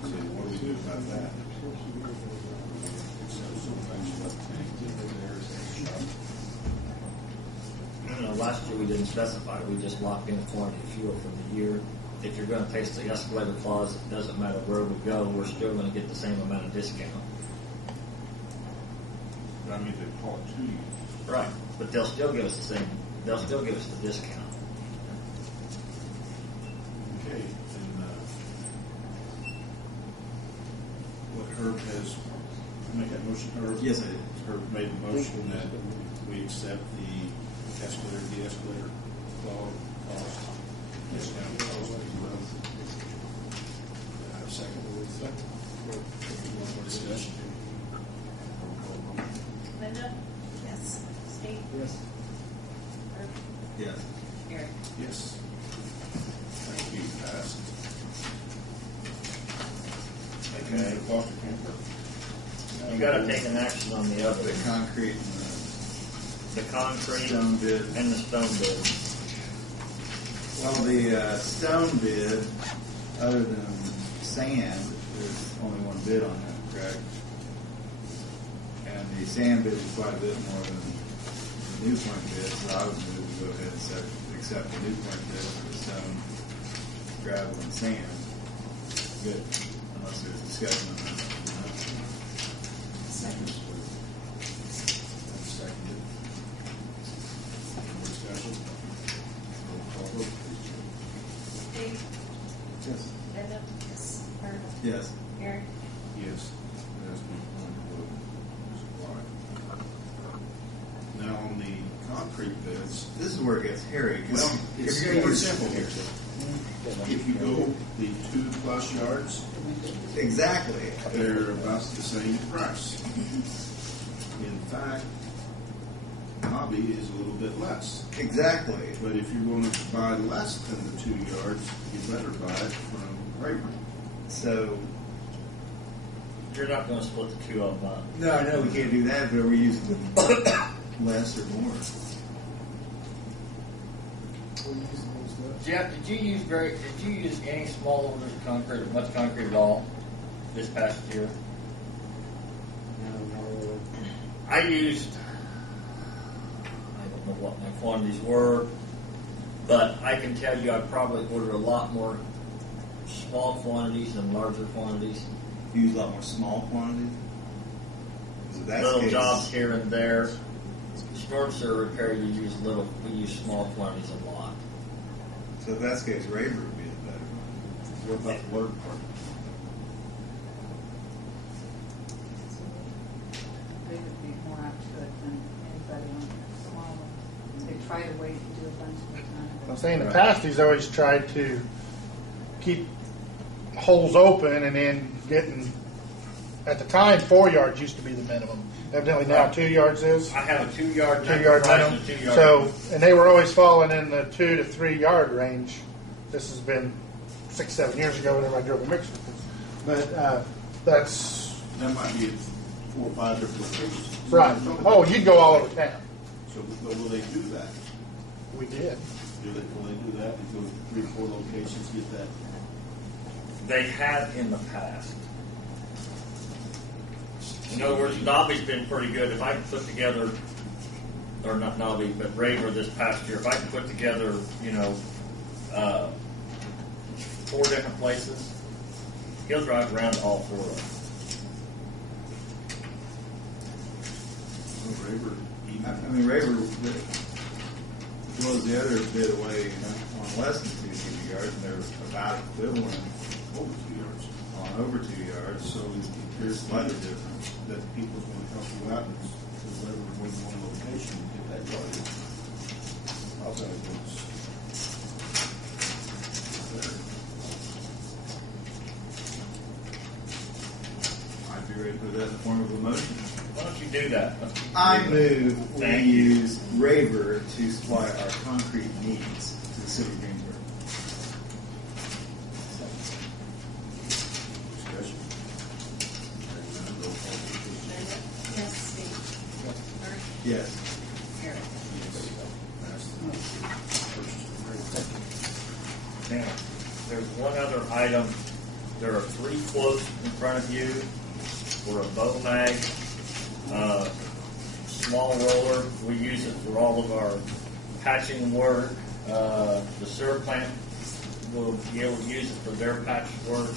So what do we do about that? Last year we didn't specify. We just locked in a quantity of fuel for the year. If you're going to taste the escalator clause, it doesn't matter where we go. We're still going to get the same amount of discount. But I mean, they call it to you. Right, but they'll still give us the same. They'll still give us the discount. Okay, and what Herb has, make that motion, Herb? Yes, I did. Herb made the motion that we accept the escalator clause, discount clause as well. Second. One more discussion. Linda? Yes. Steve? Yes. Herb? Yes. Eric? Yes. Thank you, passed. Okay. Foster camper. You got to take an action on the other. The concrete and The concrete stone bid. and the stone bid. Well, the stone bid, other than sand, there's only one bid on that, correct? And the sand bid is quite a bit more than the New Point bid, so I would move to go ahead and accept the New Point bid for the stone, gravel, and sand. Good, unless there's discussion on that. Second. Seconded. More discussion? Roll call vote, please. Steve? Yes. Linda? Yes. Herb? Yes. Eric? Yes. That's been one vote. Now on the concrete bids, This is where it gets hairy. 'Cause well, if it's you're gonna pretty use- simple here. If you go the 2+ yards, Exactly. they're about the same price. In fact, hobby is a little bit less. Exactly. But if you're going to buy less than the 2 yards, you better buy it from Rayburn. So, You're not going to split the two of them up. no, I know we can't do that, but are we using less or more? Jeff, did you use any small orders of concrete or much concrete at all this past year? No. I used, I don't know what my quantities were, but I can tell you I probably ordered a lot more small quantities than larger quantities. You use a lot more small quantities? So that's Little the case. jobs here and there. Storm sewer repair, we use small quantities a lot. So if that's the case, Rayburn would be the better one. What about the water department? They would be more up to it than anybody on the small one. They try to wait and do a bunch of the time. I'm saying in the past he's always tried to keep holes open and then getting, at the time 4 yards used to be the minimum. Evidently now 2 yards is. I have a 2 yard 2 yard minimum. So, and they were always falling in the 2 to 3 yard range. This has been 6-7 years ago whenever I drove a mixer. But that's That might be at 4 or 5 different locations. right. Oh, you'd go all over town. So will they do that? We did. Will they do that? They go to 3 or 4 locations, get that? They have in the past. In other words, Nobby's been pretty good. If I can put together, or not Nobby, but Raver this past year, if I can put together, 4 different places, he'll drive around all 4 of them. Rayburn. I mean, Rayburn blows the other bid away on less than 2 cubic yards, and they're about equivalent Over 2 yards. on over 2 yards. So There's slightly different. that people's going to help you out and deliver to one location and get that yardage. I'll tell you what's there. I'd be ready to put that in the form of a motion. Why don't you do that? I move we Thank you. use Raver to supply our concrete needs to the city of Greensburg. Discussion. Hearing none, roll call, please. Linda? Yes. Steve? Herb? Yes. Eric? Yes. Passed. Purchase of Rayburn. Now, there's one other item there are 3 quotes in front of you for a bow mag, small roller. We use it for all of our patching work. The sewer plant will be able to use it for their patch work.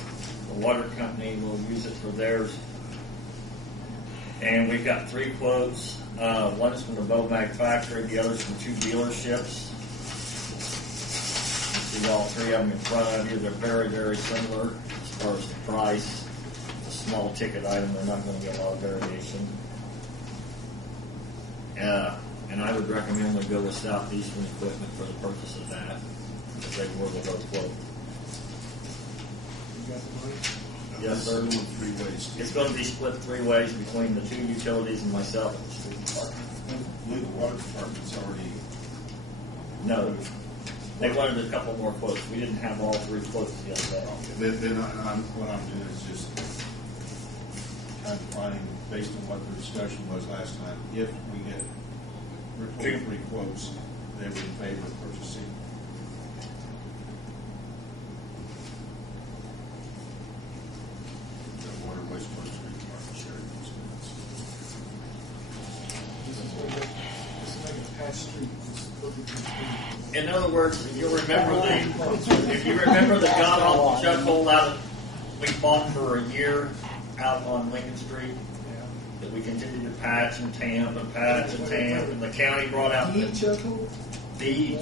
The water company will use it for theirs. And we've got 3 quotes. One's from the bow mag factory, the other's from 2 dealerships. You see all 3 of them in front of you. They're very, very similar as far as the price. It's a small ticket item. They're not going to get a lot of variation. And I would recommend we go with Southeastern Equipment for the purpose of that, because they were with our quote. You got the money? Yes, sir. This is in 3 ways. It's going to be split 3 ways between the 2 utilities and myself at the street department. I believe the water department's already. No, they wanted a couple more quotes. We didn't have all 3 quotes the other day. Then what I'm doing is just kind of finding, based on what the discussion was last time, if we get 3 quotes, they would favor purchasing. The water wastewater street department sharing expense. This is like a patch street. It's perfect. In other words, if you remember the god awful chuck hole out we bought for a year out on Lincoln Street that we continued to patch and tamp and patch and tamp, and the county brought out the chuckle? big.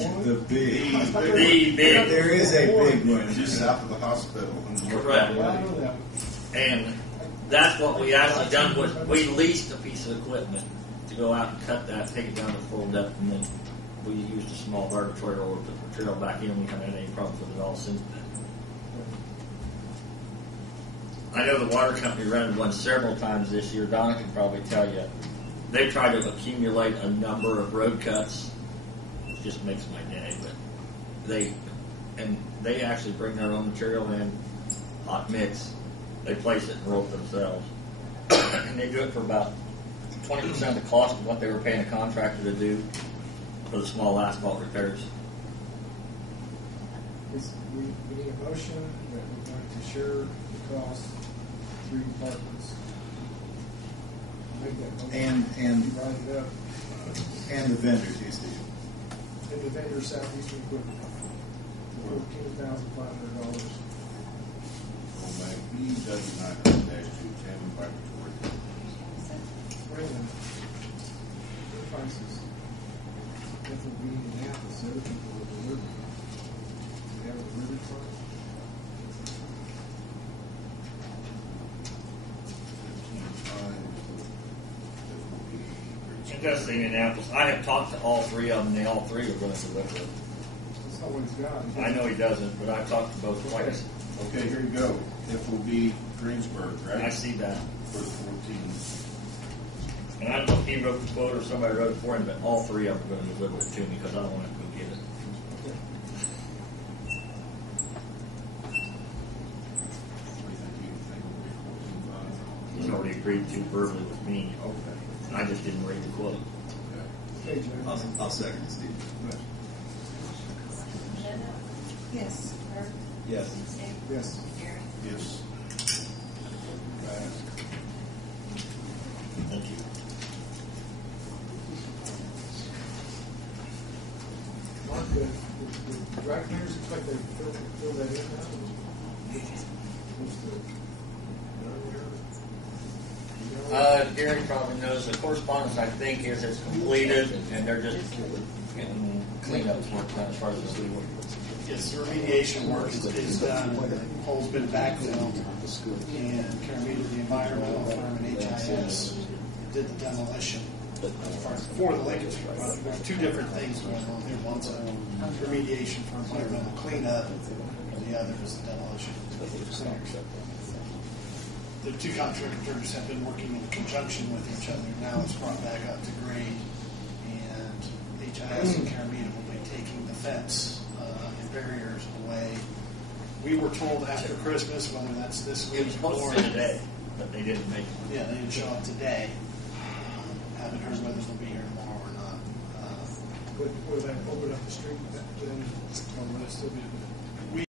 Big. There is a big one. Just south of the hospital. Correct. I know that. And that's what we actually done was we leased a piece of equipment to go out and cut that, take it down to full depth, and then we used a small garbage trailer to put the material back in. We haven't had any problems with it all since then. I know the water company rented one several times this year. Donna can probably tell you. They try to accumulate a number of road cuts. It just makes my day. But they actually bring their own material in, hot mix. They place it and roll it themselves. And they do it for about 20% of the cost of what they were paying a contractor to do for the small asphalt repairs. We need a motion that we're going to share the cost, 3 departments. Make that motion. And Write it up. and the vendors, you see. And the vendor Southeastern Equipment, $14,500. OMAG BW900-210 vibratory. Wait a minute. Their prices. FOB Indianapolis, the other people will deliver. Do they have a delivery price? It does say Indianapolis. I have talked to all 3 of them. They all 3 are going to deliver it. That's not what he's got. I know he doesn't, but I've talked to both. Like I said, Okay, here you go. FOB Greensburg, right? I see that. For the 14. And I don't know if he wrote the quote or somebody wrote it for him, but all 3 of them are going to deliver it to me because I don't want to go get it. Okay. What do you think? You think it'll be 14.5? He's already agreed to verbally with me. Okay. And I just didn't read the quote. Okay. Hey, Jim. I'll second Steve. Linda? Yes. Bert? Yes. Steve? Yes. Gary? Yes. Thank you. Mark, the dry cleaners, looks like they fill that in now. What's the, Gary probably knows the correspondence, I think, is it's completed and they're just getting cleanup work done as far as the city work. Yes, the remediation work is done. The hole's been backfilled, and Caramita, the environmental firm, and HIS did the demolition for the Lincoln Street project. There's 2 different things going on here. One's a remediation for environmental cleanup, and the other is the demolition. The 2 contractors have been working in conjunction with each other. Now it's brought back up to grade, and HIS and Caramita will be taking the fence and barriers away. We were told after Christmas, whether that's this It week was supposed or to be today, but they didn't make it. yeah, they didn't show up today. Haven't heard whether they'll be here tomorrow or not. will that open up the street then, or will it still be